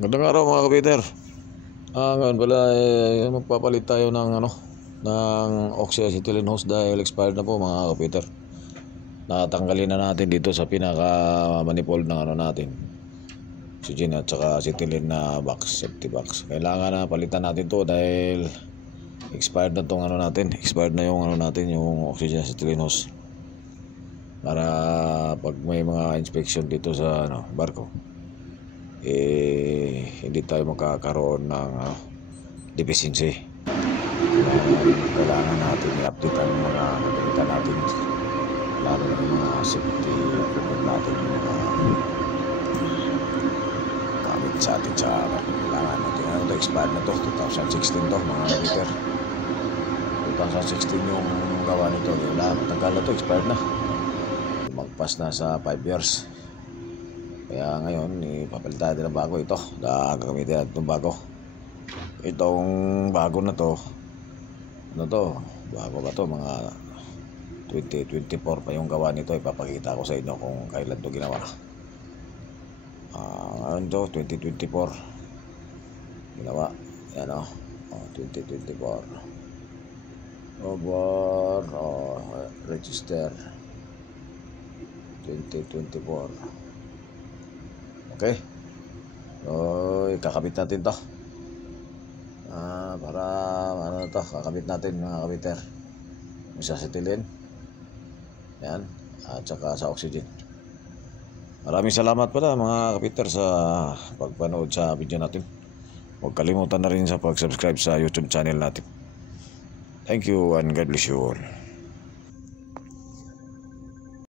Gandang araw mga kapiter. Ngayon pala magpapalit tayo ng ng oxyacetylene hose dahil expired na po mga kapiter. Natanggalin na natin dito sa pinaka manifold ng natin, oxygen at saka acetylene na box, safety box. Kailangan na palitan natin to dahil expired na tong expired na yung natin, yung oxygen acetylene hose. Para pag may mga inspection dito sa barko, hindi tayo magkakaroon ng deficiency. Kailangan natin i-update ang mga nagalitan natin, lalo na yung mga safety equipment natin, yung mga gamit sa atin sa kailangan natin. Expired na to, 2016 to mga kapiter. 2016 yung gawa nito. Matagal na to, expired na, magpas na sa 5 years. Kaya ngayon, ipapalitan natin ng bago ito. Gagamitin natin itong bago. Itong bago na to, bago ba to? Mga 2024 pa yung gawa nito. Ipapakita ko sa inyo kung kailan to ginawa. Ngayon to, 2024 ginawa. Yan 2024 over register 2024. Okay, so kakabit natin to para kakabit natin mga kapiter, sa acetylene yan at saka sa oxygen. Maraming salamat pala mga kapiter sa pagpanood sa video natin. Huwag kalimutan na rin sa pag-subscribe sa YouTube channel natin. Thank you and God bless you all.